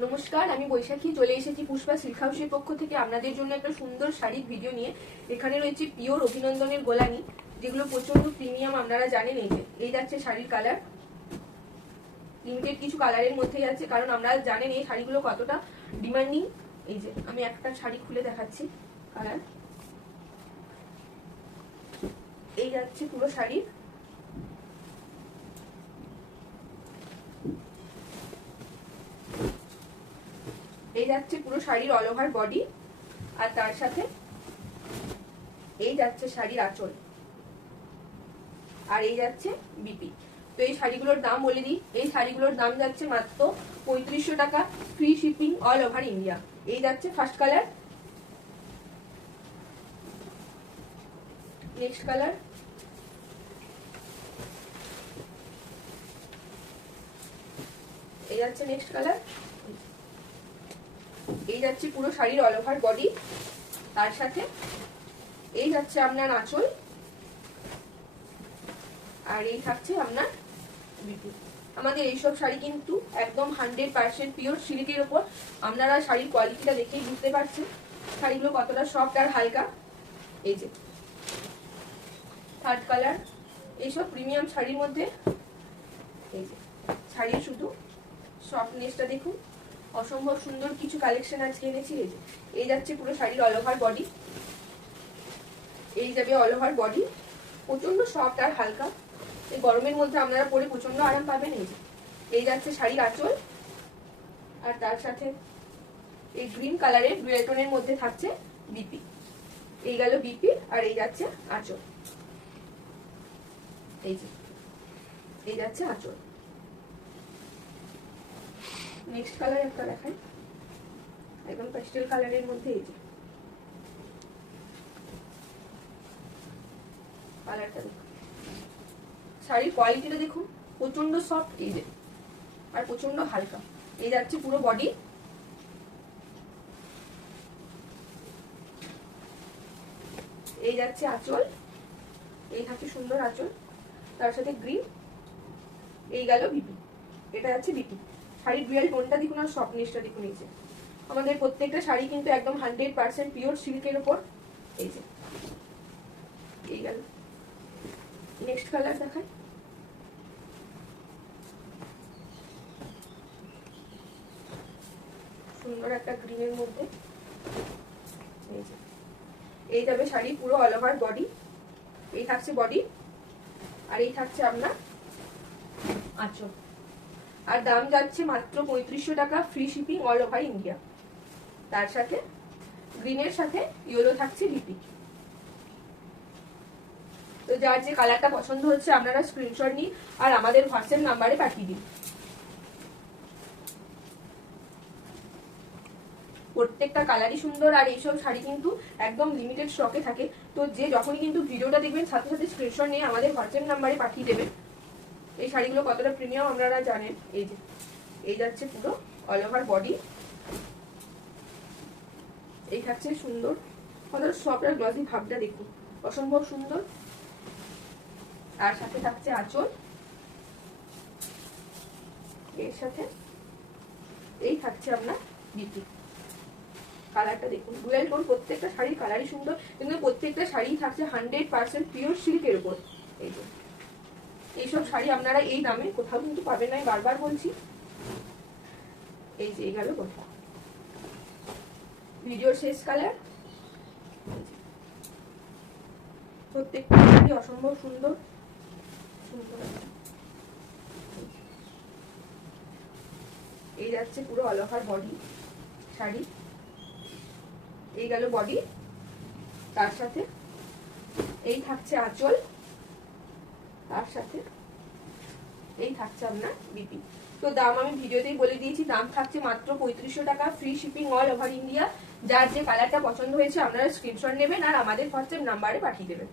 নমস্কার, আমি বৈশাখী চলে এসেছি পুষ্পা সিল্ক হাউসের পক্ষ থেকে আপনাদের জন্য একটা সুন্দর শাড়ির ভিডিও নিয়ে। এখানে রয়েছে পিওর অভিনন্দনের গোলানি, যেগুলো প্রচন্ড প্রিমিয়াম। আপনারা জানেন এই যাচ্ছে শাড়ির কালার, লিমিটেড কিছু কালারের মধ্যেই আছে, কারণ আমরা জানেন এই শাড়িগুলো কতটা ডিমান্ডিং। এই যে আমি একটা শাড়ি খুলে দেখাচ্ছি কালার। এই যাচ্ছে পুরো শাড়ি, এই যাচ্ছে পুরো শাড়ির অল ওভার বডি, আর তার সাথে এই যাচ্ছে শাড়ির আঁচল, আর এই যাচ্ছে বিপি। তো এই শাড়িগুলোর দাম বলে দিই, এই শাড়িগুলোর দাম যাচ্ছে মাত্র 3500 টাকা, free shipping all over India. এই যাচ্ছে ফার্স্ট কালার, নেক্সট কালার, এই যাচ্ছে নেক্সট কালার। এই যাচ্ছে পুরো শাড়ির অল ওভার বডি, তার সাথে এই যাচ্ছে আপনার আঁচল, আর এই থাকছে আপনার বিপি। আমাদের এইসব শাড়ি কিন্তু একদম 100% পিওর সিল্কের উপর। আপনারা শাড়ির কোয়ালিটিটা দেখেই বুঝতে পারছেন শাড়িগুলো কতটা সফট আর হালকা। এই যে থার্ড কালার, এইসব প্রিমিয়াম শাড়ির মধ্যে এই যে শাড়ির শুধু সফটনেসটা দেখুন, অসম্ভব সুন্দর কিছু কালেকশন আজকে এনেছি। এই যে এই যাচ্ছে পুরো শাড়ির অল ওভার বডি, এই যাবে অল ওভার বডি, প্রচন্ড সফট আর হালকা। এই গরমের মধ্যে আপনারা পরে প্রচন্ড আরাম পাবেন। এই যে এই যাচ্ছে শাড়ির আঁচল, আর তার সাথে এই গ্রিন কালারের ডুয়েল টোনের মধ্যে থাকছে বিপি। এই গেল বিপি, আর এই যাচ্ছে আঁচল। এই যে এই যাচ্ছে আঁচল। নেক্সট কালার একটা দেখাই, একদম পেস্টেল কালারের মধ্যে। এই যে কালারটা দেখুন, শাড়ির কোয়ালিটিটা দেখুন, প্রচন্ড সফট এই যে, আর প্রচন্ড হালকা। এই যাচ্ছে পুরো বডি, এই যাচ্ছে আঁচল, এই থাকছে সুন্দর আঁচল, তার সাথে গ্রিন। এই গেল বিপি, এটা যাচ্ছে বিপি। শাড়ির ডুয়াল টোনটা দেখুন, আর সফটনেসটা দেখুন। এই যে আমাদের প্রত্যেকটা শাড়ি কিন্তু একদম 100% পিওর সিল্কের উপর। এই যে এই গেল নেক্সট কালার দেখাই, সুন্দর একটা গ্রিনের মধ্যে। এই যে এই যাবে শাড়ি পুরো অল ওভার বডি, এই থাকছে বডি, আর এই থাকছে আপনার আঁচল। আর দাম যাচ্ছে মাত্র 3500 টাকা, free shipping all over India. তার সাথে গ্রিনের সাথে ইয়েলো থাকছে বিপি। তো যার যে কালারটা পছন্দ হচ্ছে আপনারা স্ক্রিনশট নিন আর আমাদের হোয়াটসঅ্যাপ নাম্বারে পাঠিয়ে দিন। প্রত্যেকটা কালারই সুন্দর, আর এইসব শাড়ি কিন্তু একদম লিমিটেড স্টকে থাকে। তো যে যখনই কিন্তু ভিডিওটা দেখবেন সাথে সাথে স্ক্রিনশট নিয়ে আমাদের হোয়াটসঅ্যাপ নাম্বারে পাঠিয়ে দেবেন। এই শাড়িগুলো কতটা প্রিমিয়াম আপনারা জানেন। এই যে এই যাচ্ছে পুরো অল ওভার বডি, এই থাকছে সুন্দর, কতটা সফট আর গ্লসি ভাবটা দেখুন, অসম্ভব সুন্দর। আর সাথে থাকছে আঁচল, এর সাথে এই থাকছে আপনার বিপি। কালারটা দেখুন, ডুয়াল টোন, প্রত্যেকটা শাড়ির কালারই সুন্দর, কিন্তু প্রত্যেকটা শাড়ি থাকছে 100% পিওর সিল্কের উপর। এই যে এইসব শাড়ি আপনারা এই দামে কোথাও কিন্তু পাবেন না, বারবার বলছি। এই যে এই গেল কোথাও ভিডিওর শেষ কালার, প্রত্যেকটা শাড়ি অসম্ভব সুন্দর সুন্দর। এই যাচ্ছে পুরো অল ওভার বডি শাড়ি, এই গেল বডি, তার সাথে এই থাকছে আঁচল, তার সাথে এই থাকছে আপনার বিপি। তো দাম আমি ভিডিওতেই বলে দিয়েছি, দাম থাকছে মাত্র 3500 টাকা, free shipping all over India. যার যে কালারটা পছন্দ হয়েছে আপনারা স্ক্রিনশট নেবেন আর আমাদের হোয়াটসঅ্যাপ নাম্বারে পাঠিয়ে দেবেন।